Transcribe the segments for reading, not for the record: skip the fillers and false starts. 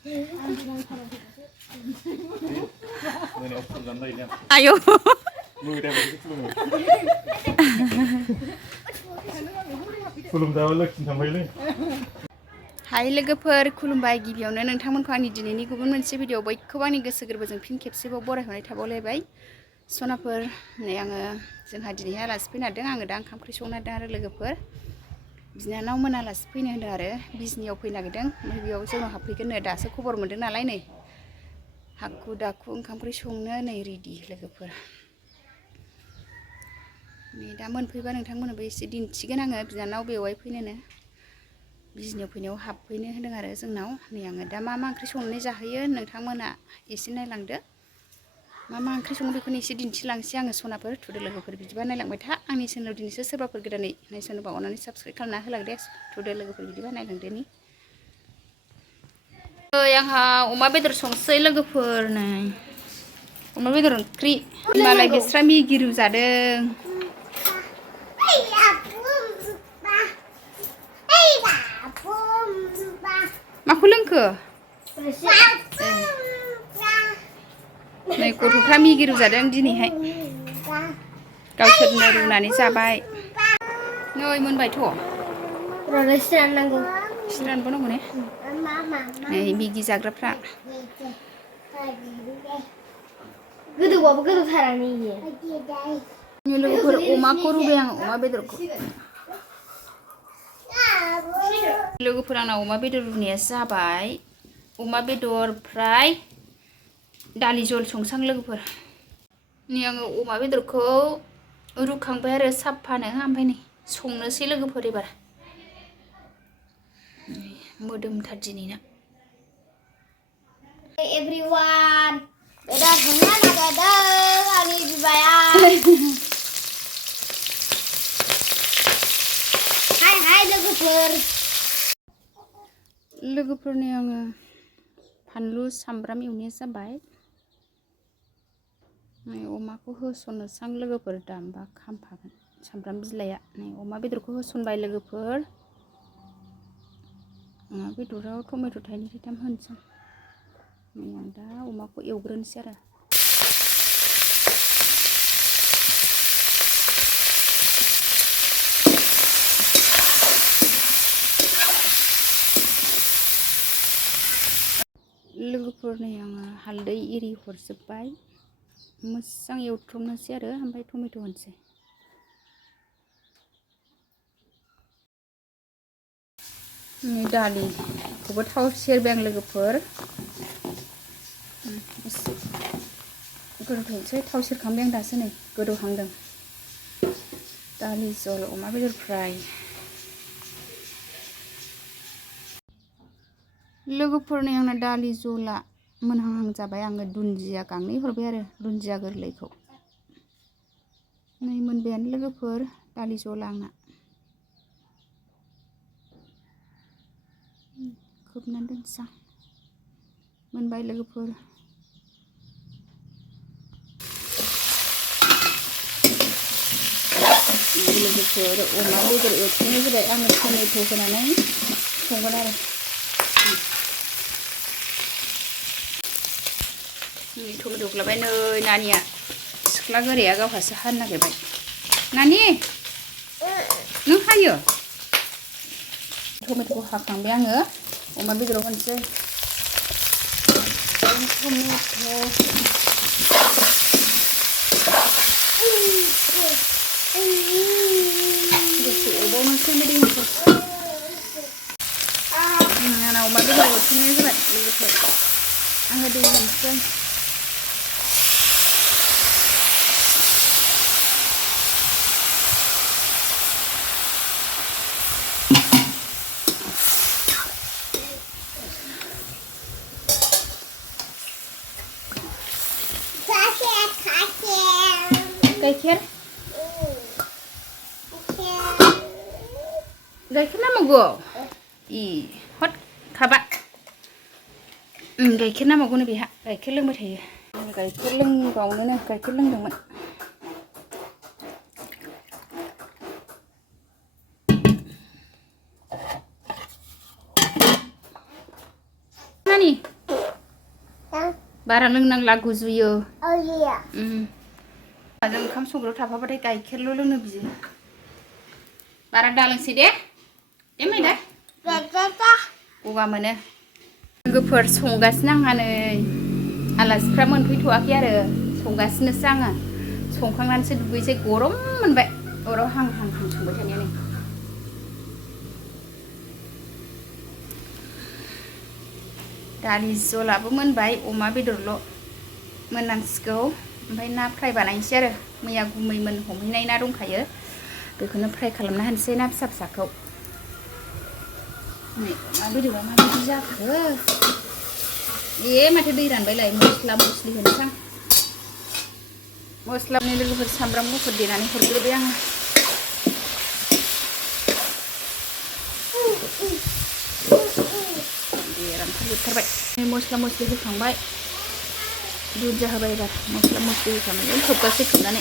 Ayo. Hai लोगोफोर खुलुमबाय गिबियावनो नोंथांमोनखौ आंनि दिनैनि गुबुन मोनसे भिडिअ बयखौबो आंनि गोसो गोरबोजों फिन खेबसेबाव बरायहरनाय थाबावलायबाय सनाफोर नै आङो जोंहा दिनैहाय आलासि फैनो नागिरदों आङो दा ओंखाम ओंख्रि संनो नागिरदों आरो लोगोफोर बिनानाव मोन आलासि फैनो होनदों आरो बिजनियाव फैनो नागिरदों ओमफ्राय बेयाव जोंनाव हाबफैगोननो दासो खबर मोनदों नालाय नै हाखु दाखु ओंखाम ओंख्रि संनो नै रेडि लोगोफोर नै दा मोनफैबा नोंथांमोननोबो एसे दिन्थिगोन आङो बिनानाव बेवाइ फैनोनो बिजनियाव फैनायाव हाबफैनो होनदों आरो जोंनाव नै आङो दा मा ओंख्रि संनानै जाहोयो नोंथांमोना एसे नायलांदो मा ओंख्रि सङो बेखौनो एसे दिन्थिलांसै आङो सनाफोर थुदो लोगोफोर बिदिबा नायलांबाय था आंनि चेनेलाव दिनैसो सोरबाफोर गोदानै नायसनोबा अननानै साबस्क्राइब खालामना होलांदे थुदो लोगोफोर बिदिबा नायलांदोनि ओइ आंहा अमा बेदर संसै लोगोफोर नै अमा बेदर ओंख्रि मालाय बिस्रा मिगिरु जादों माखौ लोंखो नै गथ'फ्रा मिगिरु जादों दिनैहाय गावसोरनो रुनानै जाबाय नै मोनबायथ' सिरानबावनांगौ ने नै मिगि जाग्राफ्रा गोदौबाबो गोदौथारानो इयो लोगोफोर अमाखौ रुबाय आं अमा बेदरखौ लोगोफोर आंना अमा बेदर रुनाया जाबाय अमा बेदर फ्राय दालि जल संसां लोगोफोर नै आङो अमा बेदरखौ रुखांबाय आरो साफानो ओमफ्राय नै संनोसै लोगोफोर एबार मोदोमथार दिनैना एभरिवान बेदर संनो नागिरदों आंनि बिमाया हाय लोगोफोरनि आङो फानलु सामब्राम एवनाया जाबाय नै अमाखौ होसननोसां लोगोफोर दामबा खामफागोन सामब्राम बिलाइया नै अमा बेदरखौ होसनबाय लोगोफोर अमा बेदराव टमेट' थाइनै थाइथाम होनोसै नै आं दा अमाखौ एवग्रोनोसै आरो लोगोफोर नै आङो हालदै एरि हरजोब्बाय मोजां एवथ्रमनोसै आरो ओमफ्राय टमेट' होनोसै नै दालिखौबो थाव सेरबाय आं लोगोफोर एसे गोदौथोंसै थाव सेरखांबाय आं दासो नै गोदौहांदों दालि जल अमा बेदर फ्राय लोगोफोरनि आंना दालि जला मोनहांहां जाबाय आङो दुन्दिया गांनै हरबाय आरो दुन्दिया गोरलैखौ नै मोनबायानो लोगोफोर दालि जला आंना खोबनानै दोनसां मोनबाय लोगोफोर अमा बेदर एवथ्रमनाय जाबाय आङो टमेट' होनानै संगोन आरो टमेट'खौ लाबाय नै नानिया सिख्ला गोराया गावहासो हानो नागिरबाय नानि नों हायो टमेट'खौ हाखांबाय आङो अमा बेदराव होनोसै दसे एवबावनोसै आंना अमा बेदर एवथ्रमनाय जाबाय लोगोफोर आङो दै होनोसै गाइखेर नांबावगौ इ हट खाबा गाइखेर नांबावगौनो बेहा गाइखेर लोंबाय थायो गाइखेर लोंबावनोनो गाइखेर लोंदोंमोन नानि बारा लोंनांला गुजुयो iya जों ओंखाम संग्रायाव थाफाबाथाय गाइखेरल' लोंनो बियो बारा दालोंसै दे मैदा गगा मोनो लोगोफोर संगासिनो आंहा नै आलासिफ्रा मोनफैथ'वाखै आरो संगासिनोसो आङो संखांनानैसो दुगैसै गरम मोनबाय अराव हां हां हां संबाय थानायानो दालि जलाबो मोनबाय अमा बेदरल' मोननांसिगौ ओमफ्राय ना फ्राय बानायनोसै आरो मैया गुमैमोन हमहैनाय ना दंखायो बेखौनो फ्राय खालामना होनोसै ना फिसा फिसाखौ नै अमा बेदरा माबायदि जाखो माथो दै रानबायलाय मस्ला मस्लि होनोसै आं मस्लानि लोगोफोर सामब्राम गुफुर देनानै हरग्रोबाय आङो रानखांजोबथारबाय मस्ला मस्लि होखांबाय बुरजा होबाय एबार मस्ला मस्लि होखांनानै खोबगासे खोबनानै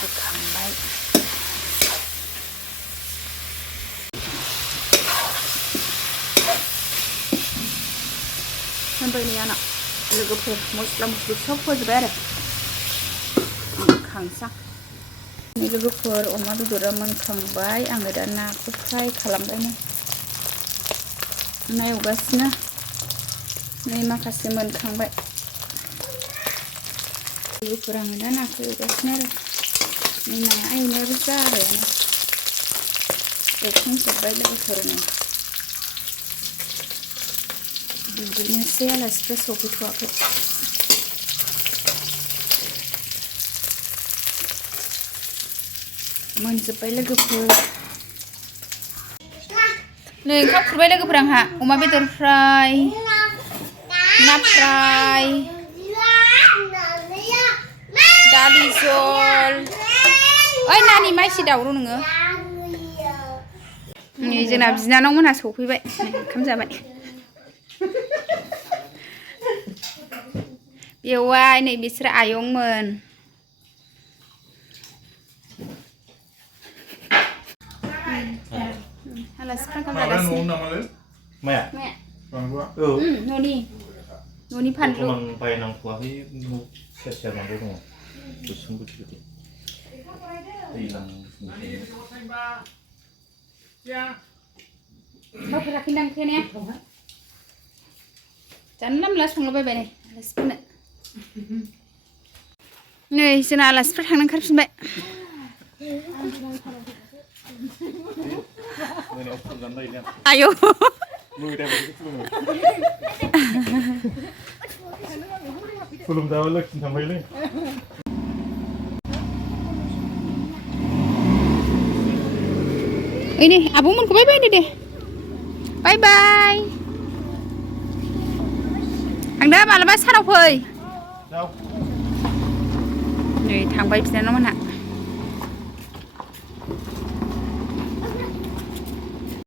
होखांबाय होनबाय नै आंना लोगोफोर मस्ला मस्लि सब होजोबबाय आरो खांसां लोगोफोर अमा बेदरा मोनखांबाय आङो दा नाखौ फ्राय खालामबायनो ना एवगासिनो नै माखासे मोनखांबाय लोगोफोर आङो दा नाखौ एवगासिनो आरो नै नाया एवनायाबो जाबायानो एवखांजोबबाय लोगोफोरनो बिदिनोसै आलासिफ्रा सफैथ'वाखै मोनजोबबाय लोगोफोर नै ओंखाम खुरबाय लोगोफोर आंहा अमा बेदर फ्राय ना फ्राय दालि जल ओइ नानि माइसि दावराव नोङो नै जोंना बिनानाव मोनहा सफैबाय ओंखाम जाबाय बेवाय नै बिसोर आयंमोन आलासिफ्रा ओंखाम जागासिनो माया न'नि फानलु बायनांथ'वाखै सेर नांगौ दङ गुसुं गुसुं दैज्लां थावफेराखैदां ओंख्रिया जानला मोनला संलाबायबाय नै आलासिफोरनो नै जोंना आलासिफ्रा थांनो ओंखारफिनबाय आयौ खुलुमजाबा लोखि थांबायलै ओइ नै आब'मोनखौ बाय बाय दे बाय बाय आं दा मालाबा सानाव फै नै थांबाय बिनानाव मोनहा